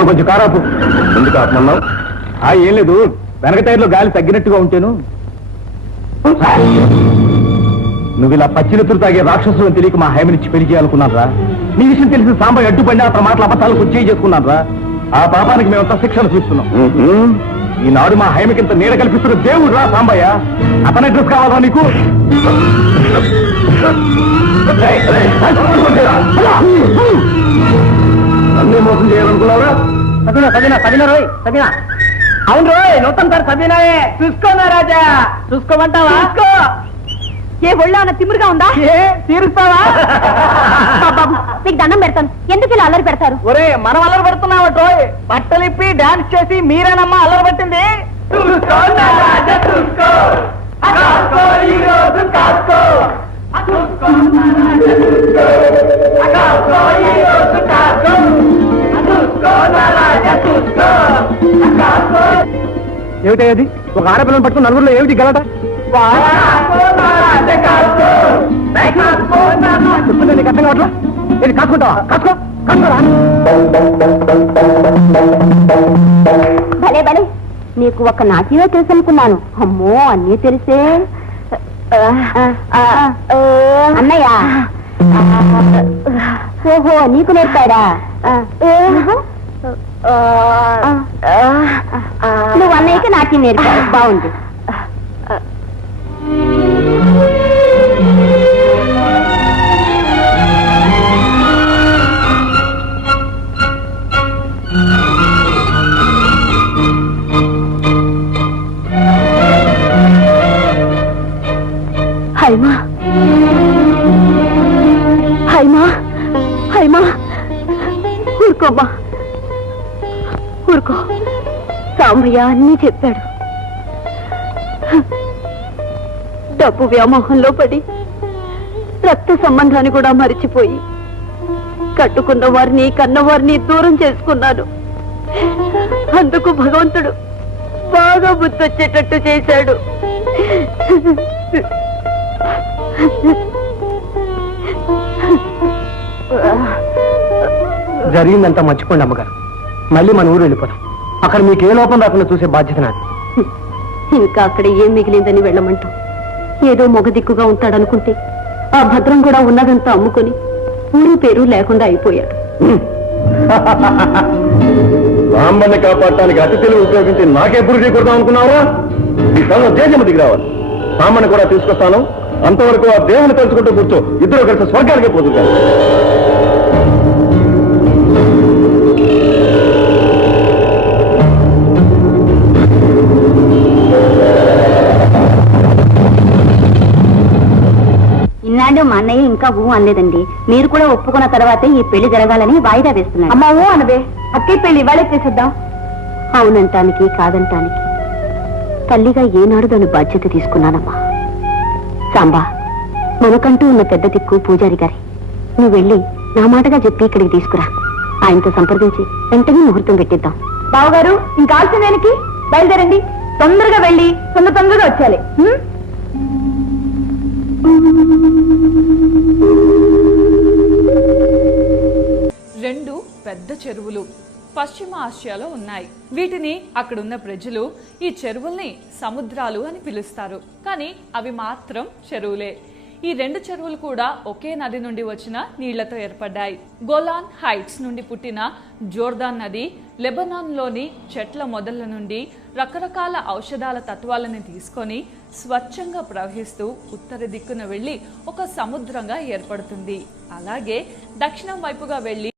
ఇదిగో కొంచెం కారాపు. ఎందుకు ఆపమన్నావు? ఏం లేదు, వెనక టైర్లో గాలి తగ్గినట్టుగా ఉంటేను. నువ్వు ఇలా పచ్చినెత్తులు తాగే రాక్షసులను తెలియక మా హైమనిచ్చి పెళ్లి చేయాలనుకున్నారా? నీ విషయం తెలిసిన సాంబయ్య అడ్డుపడినా అతని మాటల అబద్ధాలకు చేసుకున్నారా? ఆ పాపానికి మేమంతా శిక్షణ చూస్తున్నాం. ఈనాడు మా హైమకింత నీడ కల్పిస్తున్న దేవుడు రా సాంబయ్య. అతని అడ్రస్ కావాలా నీకు? అన్నీ మోసం చేయాలనుకున్నారా? అవును రోయ్, నూతన్ సార్ సబీనాయే. చూసుకోనా రాజా, చూసుకోమంటావా? ఏ ఒళ్ళో ఉన్న తిమ్మురుగా ఉందా? తీరుస్తావా? బాబు మీకు దండం పెడతాను, ఎందుకు ఇలా అల్లరి పెడతారు? ఒరే, మనం అల్లరి పెడుతున్నావట రోయ్. బట్టలిప్పి డాన్స్ చేసి మీరేనమ్మా అల్లరి పట్టింది. ఏమిటది? ఒక ఆడపిల్లని పట్టుకుని నలుగురిలో ఏమిటి గలట? కష్టం కావట్లా? ఇది కాసుకుంటావా? కాసుకో, కాసుకోరా. భలే భలే, నీకు ఒక నాట్యమే తెలుసు అనుకున్నాను. అమ్మో, అన్నీ తెలిసే. అన్నయ్య, ఓహో నీకు నేర్పాడా? నువ్వు అన్నయ్యకి నాట్యం నేర్పావు, బాగుంది. హైమా, హైమా, హైమా, ఊరుకోమ్మా, ఊరుకో. సాంబయ్య అన్నీ చెప్పాడు. డబ్బు వ్యామోహంలో పడి రక్త సంబంధాన్ని కూడా మరిచిపోయి కట్టుకున్న వారిని కన్నవారిని దూరం చేసుకున్నాను. అందుకు భగవంతుడు బాగా బుద్ధొచ్చేటట్టు చేశాడు. జరిగిందంతా మర్చిపోండి అమ్మగారు. మళ్ళీ మన ఊరు వెళ్ళిపోతాం. అక్కడ మీకు ఏ లోపం రాకుండా చూసే బాధ్యత నాది. ఇంకా అక్కడ ఏం మిగిలిందని వెళ్ళమంటూ ఏదో మొగ దిక్కుగా ఉంటాడనుకుంటే ఆ భద్రం కూడా ఉన్నదంతా అమ్ముకొని ఊరు పేరు లేకుండా అయిపోయాడు. రామ్మని కాపాడటానికి అతిథులు ఉపయోగించి నాకెప్పుడు ఢీకొడతాం అనుకున్నావా? ఈ కాలంలో దేశం దిగి రావాలి. సామాన్ని కూడా తీసుకొస్తాను. అంతవరకు ఆ దేవుని తలుచుకుంటూ కూర్చో. ఇద్దరు కలిసి స్వర్గానికే పోతుంటారు. ఇన్నాళ్ళు మా అన్నయ్య ఇంకా ఊ అనలేదండి. మీరు కూడా ఒప్పుకున్న తర్వాతే ఈ పెళ్లి జరగాలని వాయిదా వేస్తున్నాడు. అమ్మా ఊ అనవే, అక్కయ్య పెళ్లి ఇవాళే చేసేద్దాం. అవునంటానికి కాదంటానికి తల్లిగా ఏనాడు దాని బాధ్యత తీసుకున్నానమ్మా. సాంబా, మనకంటూ ఉన్న పెద్ద దిక్కు పూజారి గారి. నువ్వు వెళ్ళి నా మాటగా చెప్పి ఇక్కడికి తీసుకురా. ఆయనతో సంప్రదించి వెంటనే ముహూర్తం పెట్టిద్దాం. బావగారు, ఇంకా ఆలస్యమేనికి బయలుదేరండి. తొందరగా వెళ్ళి తొందరగా వచ్చేయాలి. రెండు పెద్ద చెరువులు పశ్చిమ ఆసియాలో ఉన్నాయి. వీటిని అక్కడున్న ప్రజలు ఈ చెరువుల్ని సముద్రాలు అని పిలుస్తారు. కానీ అవి మాత్రం చెరువులే. ఈ రెండు చెరువులు కూడా ఒకే నది నుండి వచ్చిన నీళ్లతో ఏర్పడ్డాయి. గోలాన్ హైట్స్ నుండి పుట్టిన జోర్దాన్ నది లెబనాన్లోని చెట్ల మొదళ్ల నుండి రకరకాల ఔషధాల తత్వాలను తీసుకొని స్వచ్ఛంగా ప్రవహిస్తూ ఉత్తర దిక్కున వెళ్లి ఒక సముద్రంగా ఏర్పడుతుంది. అలాగే దక్షిణం వైపుగా వెళ్లి